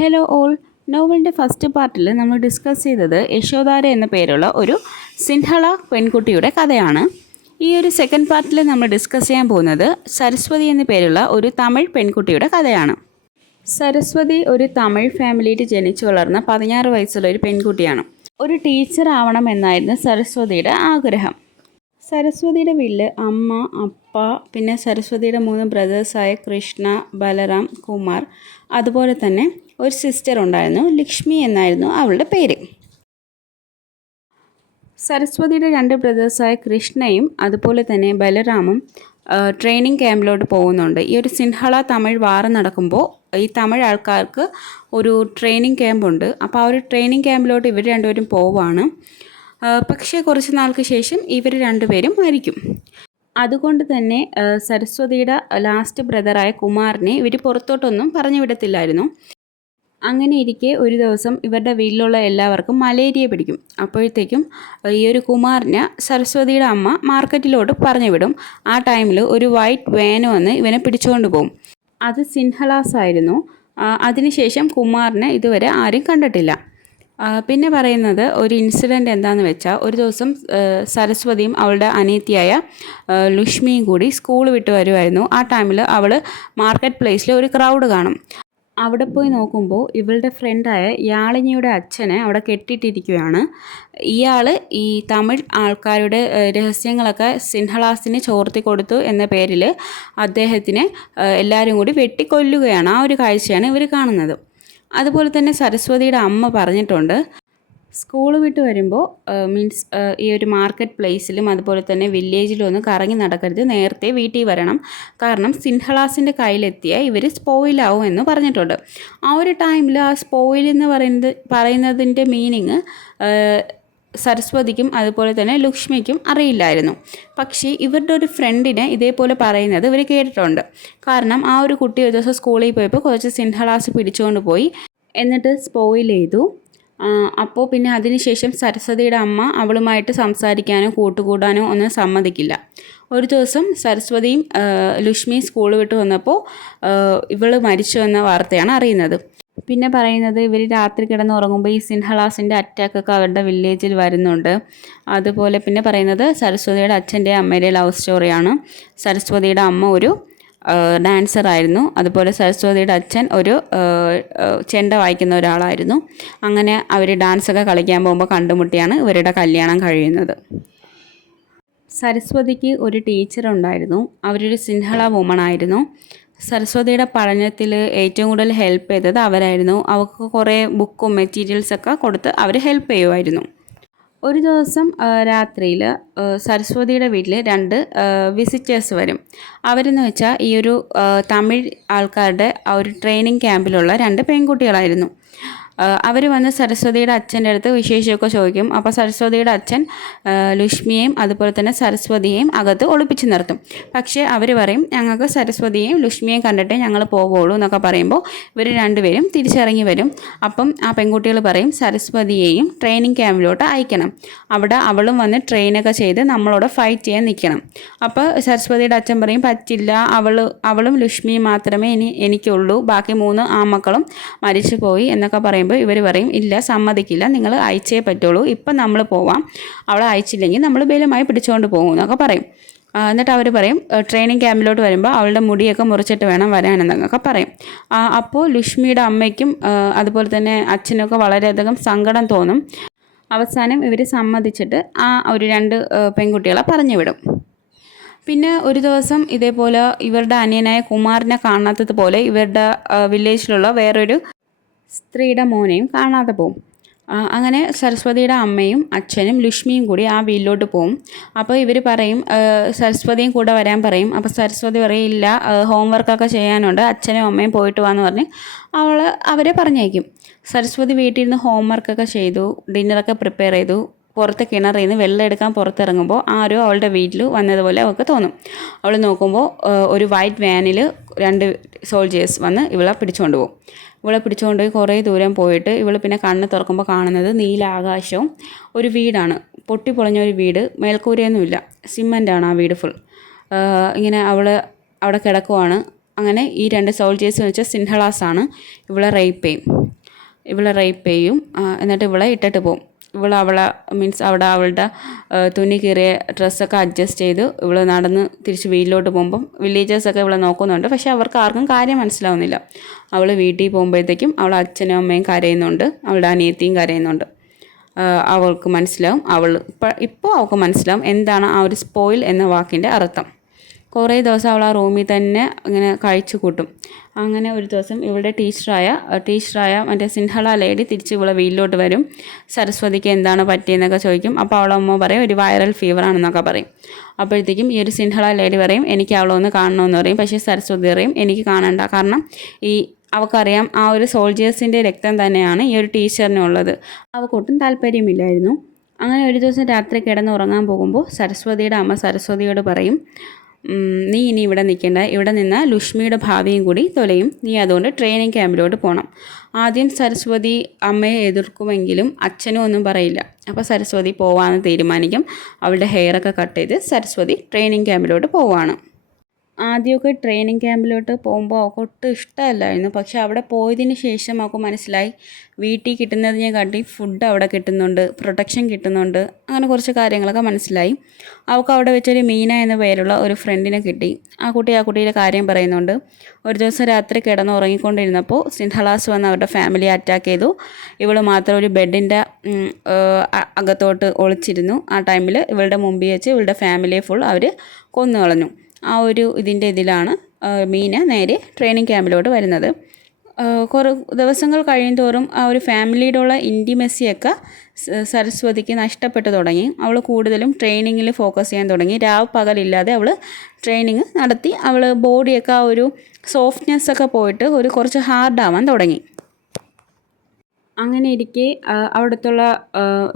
Hello all. നോവലിൻ്റെ first പാർട്ടിൽ നമ്മൾ discuss ചെയ്തത് യശോദാര എന്ന പേരുള്ള ഒരു സിൻഹള പെൺകുട്ടിയുടെ കഥയാണ്. ഈ ഒരു സെക്കൻഡ് പാർട്ടിൽ നമ്മൾ ഡിസ്കസ് ചെയ്യാൻ പോകുന്നത് സരസ്വതി എന്ന പേരുള്ള ഒരു തമിഴ് പെൺകുട്ടിയുടെ കഥയാണ്. സരസ്വതി ഒരു തമിഴ് ഫാമിലിയിൽ ജനിച്ചു വളർന്ന 16 വയസ്സുള്ള ഒരു പെൺകുട്ടിയാണ്. ഒരു ടീച്ചർ ആവണമെന്നായിരുന്നു സരസ്വതിയുടെ ആഗ്രഹം. സരസ്വതിയുടെ വീട്ടിൽ അമ്മ, അപ്പ, പിന്നെ സരസ്വതിയുടെ 3 ബ്രദേഴ്സായ കൃഷ്ണ, ബലറാം, കുമാർ, അതുപോലെ തന്നെ ഒരു സിസ്റ്റർ ഉണ്ടായിരുന്നു. ലക്ഷ്മി എന്നായിരുന്നു അവളുടെ പേര്. സരസ്വതിയുടെ 2 ബ്രദേഴ്സായ കൃഷ്ണയും അതുപോലെ തന്നെ ബലറാമും ട്രെയിനിങ് ക്യാമ്പിലോട്ട് പോകുന്നുണ്ട്. ഈ ഒരു സിൻഹള തമിഴ് വാർ നടക്കുമ്പോൾ ഈ തമിഴ് ആൾക്കാർക്ക് ഒരു ട്രെയിനിങ് ക്യാമ്പുണ്ട്. അപ്പോൾ ആ ഒരു ട്രെയിനിങ് ക്യാമ്പിലോട്ട് ഇവർ രണ്ടുപേരും പോവുകയാണ്. പക്ഷേ കുറച്ച് നാൾക്ക് ശേഷം ഇവർ രണ്ടുപേരും മരിക്കും. അതുകൊണ്ട് തന്നെ സരസ്വതിയുടെ ലാസ്റ്റ് ബ്രദറായ കുമാറിനെ ഇവർ പുറത്തോട്ടൊന്നും പറഞ്ഞു വിടത്തില്ലായിരുന്നു. അങ്ങനെ ഇരിക്കെ ഒരു ദിവസം ഇവരുടെ വീട്ടിലുള്ള എല്ലാവർക്കും മലേറിയ പിടിക്കും. അപ്പോഴത്തേക്കും ഈ ഒരു കുമാറിനെ സരസ്വതിയുടെ അമ്മ മാർക്കറ്റിലോട്ട് പറഞ്ഞു വിടും. ആ ടൈമിൽ ഒരു വൈറ്റ് വാന് വന്ന് ഇവനെ പിടിച്ചുകൊണ്ട് പോകും. അത് സിൻഹളാസ് ആയിരുന്നു. അതിനുശേഷം കുമാറിനെ ഇതുവരെ ആരും കണ്ടിട്ടില്ല. പിന്നെ പറയുന്നത് ഒരു ഇൻസിഡൻറ്റ് എന്താണെന്ന് വെച്ചാൽ, ഒരു ദിവസം സരസ്വതിയും അവളുടെ അനിയത്തിയായ ലക്ഷ്മിയും കൂടി സ്കൂൾ വിട്ട് വരുമായിരുന്നു. ആ ടൈമിൽ അവൾ മാർക്കറ്റ് പ്ലേസിൽ ഒരു ക്രൗഡ് കാണും. അവിടെ പോയി നോക്കുമ്പോൾ ഇവളുടെ ഫ്രണ്ടായ യാളിനിയുടെ അച്ഛനെ അവിടെ കെട്ടിയിട്ടിരിക്കുകയാണ്. ഇയാൾ ഈ തമിഴ് ആൾക്കാരുടെ രഹസ്യങ്ങളൊക്കെ സിൻഹളാസിന് ചോർത്തി കൊടുത്തു എന്ന പേരിൽ അദ്ദേഹത്തിനെ എല്ലാവരും കൂടി വെട്ടിക്കൊല്ലുകയാണ്. ആ ഒരു കാഴ്ചയാണ് ഇവർ കാണുന്നത്. അതുപോലെ തന്നെ സരസ്വതിയുടെ അമ്മ പറഞ്ഞിട്ടുണ്ട്, സ്കൂൾ വിട്ട് വരുമ്പോൾ ഈ ഒരു മാർക്കറ്റ് പ്ലേസിലും അതുപോലെ തന്നെ വില്ലേജിലും ഒന്നും കറങ്ങി നടക്കരുത്, നേരത്തെ വീട്ടിൽ വരണം, കാരണം സിൻഹളാസിൻ്റെ കയ്യിലെത്തിയ ഇവർ സ്പോയിലാവും എന്ന് പറഞ്ഞിട്ടുണ്ട്. ആ ഒരു ടൈമിൽ ആ സ്പോയിൽ എന്ന് പറയുന്നതിൻ്റെ മീനിങ് സരസ്വതിക്കും അതുപോലെ തന്നെ ലക്ഷ്മിക്കും അറിയില്ലായിരുന്നു. പക്ഷേ ഇവരുടെ ഒരു ഫ്രണ്ടിനെ ഇതേപോലെ പറയുന്നത് ഇവർ കേട്ടിട്ടുണ്ട്. കാരണം ആ ഒരു കുട്ടി ഒരു ദിവസം സ്കൂളിൽ പോയപ്പോൾ കുറച്ച് സിൻഹളാസ് പിടിച്ചുകൊണ്ട് പോയി, എന്നിട്ട് സ്പോയിൽ ചെയ്തു. അപ്പോൾ പിന്നെ അതിനുശേഷം സരസ്വതിയുടെ അമ്മ അവളുമായിട്ട് സംസാരിക്കാനോ കൂട്ടുകൂടാനോ ഒന്നും സമ്മതിക്കില്ല. ഒരു ദിവസം സരസ്വതിയും ലക്ഷ്മിയും സ്കൂൾ വിട്ട് വന്നപ്പോൾ ഇവൾ മരിച്ചു എന്ന വാർത്തയാണ് അറിയുന്നത്. പിന്നെ പറയുന്നത് ഇവർ രാത്രി കിടന്നുറങ്ങുമ്പോൾ ഈ സിൻഹളാസിൻ്റെ അറ്റാക്കൊക്കെ അവരുടെ വില്ലേജിൽ വരുന്നുണ്ട്. അതുപോലെ പിന്നെ പറയുന്നത് സരസ്വതിയുടെ അച്ഛൻ്റെ അമ്മയുടെ ലവ് സ്റ്റോറിയാണ്. സരസ്വതിയുടെ അമ്മ ഒരു ഡാൻസറായിരുന്നു. അതുപോലെ സരസ്വതിയുടെ അച്ഛൻ ഒരു ചെണ്ട വായിക്കുന്ന ഒരാളായിരുന്നു. അങ്ങനെ അവർ ഡാൻസൊക്കെ കളിക്കാൻ പോകുമ്പോൾ കണ്ടുമുട്ടിയാണ് ഇവരുടെ കല്യാണം കഴിയുന്നത്. സരസ്വതിക്ക് ഒരു ടീച്ചറുണ്ടായിരുന്നു. അവരൊരു സിൻഹള വുമൺ ആയിരുന്നു. സരസ്വതിയുടെ പഠനത്തിൽ ഏറ്റവും കൂടുതൽ ഹെൽപ്പ് ചെയ്തത് അവരായിരുന്നു. അവർക്ക് കുറേ ബുക്കും മെറ്റീരിയൽസൊക്കെ കൊടുത്ത് അവർ ഹെൽപ്പ് ചെയ്യുമായിരുന്നു. ഒരു ദിവസം രാത്രിയിൽ സരസ്വതിയുടെ വീട്ടിൽ 2 വിസിറ്റേഴ്സ് വരും. അവരെന്ന് വെച്ചാൽ ഈ ഒരു തമിഴ് ആൾക്കാരുടെ ആ ഒരു ട്രെയിനിങ് ക്യാമ്പിലുള്ള 2 പെൺകുട്ടികളായിരുന്നു. അവർ വന്ന് സരസ്വതിയുടെ അച്ഛൻ്റെ അടുത്ത് വിശേഷമൊക്കെ ചോദിക്കും. അപ്പോൾ സരസ്വതിയുടെ അച്ഛൻ ലക്ഷ്മിയെയും അതുപോലെ തന്നെ സരസ്വതിയെയും അകത്ത് ഒളിപ്പിച്ച് നിർത്തും. പക്ഷേ അവർ പറയും, ഞങ്ങൾക്ക് സരസ്വതിയെയും ലക്ഷ്മിയെയും കണ്ടിട്ടേ ഞങ്ങൾ പോവുള്ളൂ എന്നൊക്കെ പറയുമ്പോൾ ഇവർ രണ്ടുപേരും തിരിച്ചിറങ്ങി വരും. അപ്പം ആ പെൺകുട്ടികൾ പറയും, സരസ്വതിയെയും ട്രെയിനിങ് ക്യാമ്പിലോട്ട് അയക്കണം, അവിടെ അവളും വന്ന് ട്രെയിനൊക്കെ ചെയ്ത് നമ്മളോട് ഫൈറ്റ് ചെയ്യാൻ നിൽക്കണം. അപ്പോൾ സരസ്വതിയുടെ അച്ഛൻ പറയും, പറ്റില്ല, അവളും ലക്ഷ്മിയും മാത്രമേ എനിക്കുള്ളൂ, ബാക്കി 3 ആൺമക്കളും മരിച്ചു പോയി എന്നൊക്കെ പറയും. ഇവർ പറയും, ഇല്ല, സമ്മതിക്കില്ല, നിങ്ങൾ അയച്ചേ പറ്റുള്ളൂ, ഇപ്പം നമ്മൾ പോവാം, അവളെ അയച്ചില്ലെങ്കിൽ നമ്മൾ ബലമായി പിടിച്ചുകൊണ്ട് പോകും എന്നൊക്കെ പറയും. എന്നിട്ട് അവർ പറയും, ട്രെയിനിങ് ക്യാമ്പിലോട്ട് വരുമ്പോൾ അവളുടെ മുടിയൊക്കെ മുറിച്ചിട്ട് വേണം വരാനെന്നൊക്കെ പറയും. അപ്പോൾ ലക്ഷ്മിയുടെ അമ്മയ്ക്കും അതുപോലെ തന്നെ അച്ഛനൊക്കെ വളരെയധികം സങ്കടം തോന്നും. അവസാനം ഇവർ സമ്മതിച്ചിട്ട് ആ ഒരു 2 പെൺകുട്ടികളെ പറഞ്ഞു വിടും. പിന്നെ ഒരു ദിവസം ഇതേപോലെ ഇവരുടെ അനിയനായ കുമാറിനെ കാണാത്തതുപോലെ ഇവരുടെ വില്ലേജിലുള്ള വേറൊരു സ്ത്രീയുടെ മോനെയും കാണാതെ പോവും. അങ്ങനെ സരസ്വതിയുടെ അമ്മയും അച്ഛനും ലക്ഷ്മിയും കൂടി ആ വീട്ടിലോട്ട് പോവും. അപ്പോൾ ഇവർ പറയും, സരസ്വതിയും കൂടെ വരാൻ പറയും. അപ്പോൾ സരസ്വതി പറയില്ല, ഹോംവർക്കൊക്കെ ചെയ്യാനുണ്ട്, അച്ഛനും അമ്മയും പോയിട്ട് വാന്ന് പറഞ്ഞ് അവരെ പറഞ്ഞേക്കും. സരസ്വതി വീട്ടിൽ നിന്ന് ഹോംവർക്കൊക്കെ ചെയ്തു, ഡിന്നറൊക്കെ പ്രിപ്പയർ ചെയ്തു. പുറത്ത് കിണറിൽ നിന്ന് വെള്ളം എടുക്കാൻ പുറത്തിറങ്ങുമ്പോൾ ആരോ അവളുടെ വീട്ടിൽ വന്നതുപോലെ അവൾക്ക് തോന്നും. അവൾ നോക്കുമ്പോൾ ഒരു വൈറ്റ് വാനിൽ 2 സോൾജേഴ്സ് വന്ന് ഇവളെ പിടിച്ചുകൊണ്ട് പോകും. ഇവളെ പിടിച്ചുകൊണ്ട് പോയി കുറേ ദൂരം പോയിട്ട് ഇവൾ പിന്നെ കണ്ണ് തുറക്കുമ്പോൾ കാണുന്നത് നീല ആകാശവും ഒരു വീടാണ്. പൊട്ടിപ്പൊളഞ്ഞ ഒരു വീട്, മേൽക്കൂരയൊന്നുമില്ല, സിമൻ്റാണ് ആ വീട് ഫുൾ. ഇങ്ങനെ അവൾ അവിടെ കിടക്കുവാണ്. അങ്ങനെ ഈ 2 സോൾജേഴ്സ് എന്ന് വെച്ചാൽ സിൻഹളാസാണ്. ഇവളെ റേപ്പ് ചെയ്യും. എന്നിട്ട് ഇവളെ ഇട്ടിട്ട് പോകും. അവളെ മീൻസ് അവളുടെ തുന്നി കീറിയ ഡ്രസ്സൊക്കെ അഡ്ജസ്റ്റ് ചെയ്ത് നടന്ന് തിരിച്ച് വീട്ടിലോട്ട് പോകുമ്പം വില്ലേജേഴ്സൊക്കെ ഇവളെ നോക്കുന്നുണ്ട്. പക്ഷേ അവർക്ക് ആർക്കും കാര്യം മനസ്സിലാവുന്നില്ല. അവൾ വീട്ടിൽ പോകുമ്പോഴത്തേക്കും അവളെ അച്ഛനും അമ്മയും കരയുന്നുണ്ട്, അവളുടെ അനിയത്തിയും കരയുന്നുണ്ട്. അവൾക്ക് മനസ്സിലാവും, ഇപ്പോൾ അവൾക്ക് മനസ്സിലാവും എന്താണ് ആ ഒരു സ്പോയിൽ എന്ന വാക്കിൻ്റെ അർത്ഥം. കുറേ ദിവസം അവൾ ആ റൂമിൽ തന്നെ ഇങ്ങനെ കഴിച്ചു കൂട്ടും. അങ്ങനെ ഒരു ദിവസം ഇവളുടെ ടീച്ചറായ മറ്റേ സിൻഹള ലേഡി തിരിച്ച് ഇവളെ വീട്ടിലോട്ട് വരും. സരസ്വതിക്ക് എന്താണ് പറ്റിയെന്നൊക്കെ ചോദിക്കും. അപ്പോൾ അവളെ അമ്മ പറയും ഒരു വൈറൽ ഫീവർ ആണെന്നൊക്കെ പറയും. അപ്പോഴത്തേക്കും ഈ ഒരു സിൻഹള ലേഡി പറയും എനിക്ക് അവളൊന്ന് കാണണമെന്ന് പറയും. പക്ഷേ സരസ്വതി പറയും എനിക്ക് കാണണ്ട, കാരണം അവൾക്കറിയാം ആ ഒരു സോൾജേഴ്സിൻ്റെ രക്തം തന്നെയാണ് ഈ ഒരു ടീച്ചറിനുള്ളത്. അവൾക്കൊട്ടും താല്പര്യമില്ലായിരുന്നു. അങ്ങനെ ഒരു ദിവസം രാത്രി കിടന്ന് ഉറങ്ങാൻ പോകുമ്പോൾ സരസ്വതിയുടെ അമ്മ സരസ്വതിയോട് പറയും നീ ഇനി ഇവിടെ നിൽക്കേണ്ട, ഇവിടെ നിന്ന് ലുഷ്മിയുടെ ഭാവിയും കൂടി തൊലയും, നീ അതുകൊണ്ട് ട്രെയിനിങ് ക്യാമ്പിലോട്ട് പോകണം. ആദ്യം സരസ്വതി അമ്മയെ എതിർക്കുമെങ്കിലും അച്ഛനും ഒന്നും പറയില്ല. അപ്പോൾ സരസ്വതി പോവാമെന്ന് തീരുമാനിക്കും. അവളുടെ ഹെയറൊക്കെ കട്ട് ചെയ്ത് സരസ്വതി ട്രെയിനിങ് ക്യാമ്പിലോട്ട് പോവുകയാണ്. ആദ്യമൊക്കെ ട്രെയിനിങ് ക്യാമ്പിലോട്ട് പോകുമ്പോൾ അവൾക്ക് ഒട്ടും ഇഷ്ടമല്ലായിരുന്നു. പക്ഷേ അവിടെ പോയതിന് ശേഷം അവൾക്ക് മനസ്സിലായി വീട്ടിൽ കിട്ടുന്നതിനെക്കാട്ടി ഫുഡ് അവിടെ കിട്ടുന്നുണ്ട്, പ്രൊട്ടക്ഷൻ കിട്ടുന്നുണ്ട്, അങ്ങനെ കുറച്ച് കാര്യങ്ങളൊക്കെ മനസ്സിലായി. അവൾക്ക് അവിടെ വെച്ചൊരു മീന എന്ന പേരുള്ള ഒരു ഫ്രണ്ടിനെ കിട്ടി. ആ കുട്ടിയുടെ കാര്യം പറയുന്നുണ്ട്. ഒരു ദിവസം രാത്രി കിടന്ന് ഉറങ്ങിക്കൊണ്ടിരുന്നപ്പോൾ സിൻഹളാസ് വന്ന് അവരുടെ ഫാമിലിയെ അറ്റാക്ക് ചെയ്തു. ഇവൾ മാത്രം ഒരു ബെഡിൻ്റെ അകത്തോട്ട് ഒളിച്ചിരുന്നു. ആ ടൈമിൽ ഇവളുടെ മുമ്പിൽ വെച്ച് ഇവളുടെ ഫാമിലിയെ ഫുൾ അവർ കൊന്നു കളഞ്ഞു. ആ ഒരു ഇതിലാണ് മീന നേരെ ട്രെയിനിങ് ക്യാമ്പിലോട്ട് വരുന്നത്. കുറേ ദിവസങ്ങൾ കഴിയുന്തോറും ആ ഒരു ഫാമിലിയോടുള്ള ഇൻറ്റിമസിയൊക്കെ സരസ്വതിക്ക് നഷ്ടപ്പെട്ടു തുടങ്ങി. അവൾ കൂടുതലും ട്രെയിനിങ്ങിൽ ഫോക്കസ് ചെയ്യാൻ തുടങ്ങി. രാവ് പകലില്ലാതെ അവൾ ട്രെയിനിങ് നടത്തി. അവൾ ബോഡിയൊക്കെ ആ ഒരു സോഫ്റ്റ്നെസ്സൊക്കെ പോയിട്ട് കുറച്ച് ഹാർഡാവാൻ തുടങ്ങി. അങ്ങനെ ഇരിക്കെ അവിടുത്തുള്ള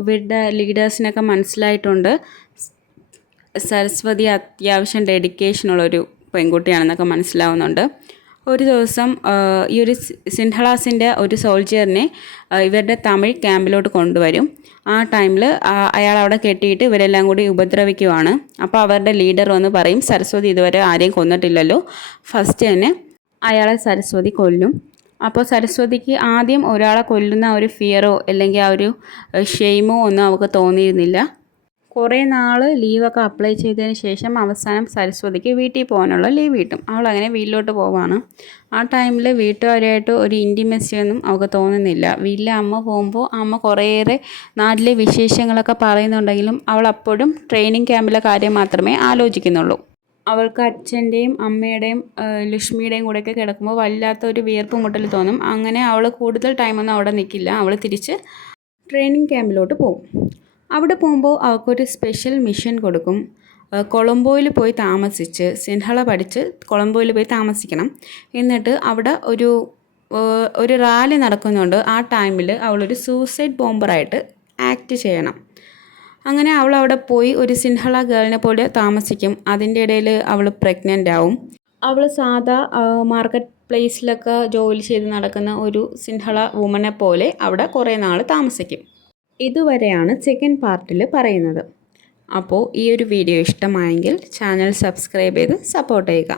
ഇവരുടെ ലീഡേഴ്സിനൊക്കെ മനസ്സിലായിട്ടുണ്ട് സരസ്വതി അത്യാവശ്യം ഡെഡിക്കേഷനുള്ളൊരു പെൺകുട്ടിയാണെന്നൊക്കെ മനസ്സിലാവുന്നുണ്ട്. ഒരു ദിവസം ഈ ഒരു സിൻഹളാസിൻ്റെ ഒരു സോൾജിയറിനെ ഇവരുടെ തമിഴ് ക്യാമ്പിലോട്ട് കൊണ്ടുവരും. ആ ടൈമിൽ അയാൾ അവിടെ കെട്ടിയിട്ട് ഇവരെല്ലാം കൂടി ഉപദ്രവിക്കുവാണ്. അപ്പോൾ അവരുടെ ലീഡർ വന്ന് പറയും സരസ്വതി ഇതുവരെ ആരെയും കൊന്നിട്ടില്ലല്ലോ, ഫസ്റ്റ് തന്നെ അയാളെ സരസ്വതി കൊല്ലും. അപ്പോൾ സരസ്വതിക്ക് ആദ്യം ഒരാളെ കൊല്ലുന്ന ഒരു ഫിയറോ അല്ലെങ്കിൽ ആ ഒരു ഷെയിമോ ഒന്നും അവൾക്ക് തോന്നിയിരുന്നില്ല. കുറേ നാൾ ലീവൊക്കെ അപ്ലൈ ചെയ്തതിന് ശേഷം അവസാനം സരസ്വതിക്ക് വീട്ടിൽ പോകാനുള്ള ലീവ് കിട്ടും. അവളങ്ങനെ വീട്ടിലോട്ട് പോവാണ്. ആ ടൈമിൽ വീട്ടുകാരായിട്ട് ഒരു ഇൻറ്റിമസിയൊന്നും അവൾക്ക് തോന്നുന്നില്ല. വീട്ടിലെ അമ്മ പോകുമ്പോൾ അമ്മ കുറേയേറെ നാട്ടിലെ വിശേഷങ്ങളൊക്കെ പറയുന്നുണ്ടെങ്കിലും അവൾ അപ്പോഴും ട്രെയിനിങ് ക്യാമ്പിലെ കാര്യം മാത്രമേ ആലോചിക്കുന്നുള്ളൂ. അവൾക്ക് അച്ഛൻ്റെയും അമ്മയുടെയും ലക്ഷ്മിയുടെയും കൂടെയൊക്കെ കിടക്കുമ്പോൾ വല്ലാത്തൊരു വിയർപ്പ് മുട്ടൽ തോന്നും. അങ്ങനെ അവൾ കൂടുതൽ ടൈമൊന്നും അവിടെ നിൽക്കില്ല. അവൾ തിരിച്ച് ട്രെയിനിങ് ക്യാമ്പിലോട്ട് പോകും. അവിടെ പോകുമ്പോൾ അവൾക്കൊരു സ്പെഷ്യൽ മിഷൻ കൊടുക്കും. കൊളംബോയിൽ പോയി താമസിച്ച് സിൻഹള പഠിച്ച് കൊളംബോയിൽ പോയി താമസിക്കണം. എന്നിട്ട് അവിടെ ഒരു റാലി നടക്കുന്നുണ്ട്. ആ ടൈമിൽ അവളൊരു സൂസൈഡ് ബോംബറായിട്ട് ആക്ട് ചെയ്യണം. അങ്ങനെ അവൾ അവിടെ പോയി ഒരു സിൻഹള ഗേളിനെ പോലെ താമസിക്കും. അതിൻ്റെ ഇടയിൽ അവൾ പ്രഗ്നൻ്റ് ആവും. അവൾ സാധാ മാർക്കറ്റ് പ്ലേസിലൊക്കെ ജോലി ചെയ്ത് നടക്കുന്ന ഒരു സിൻഹള വുമനെ പോലെ അവിടെ കുറേ നാൾ താമസിക്കും. ഇതുവരെയാണ് സെക്കൻഡ് പാർട്ടിൽ പറയുന്നത്. അപ്പോൾ ഈ ഒരു വീഡിയോ ഇഷ്ടമായെങ്കിൽ ചാനൽ സബ്സ്ക്രൈബ് ചെയ്ത് സപ്പോർട്ട് ചെയ്യുക.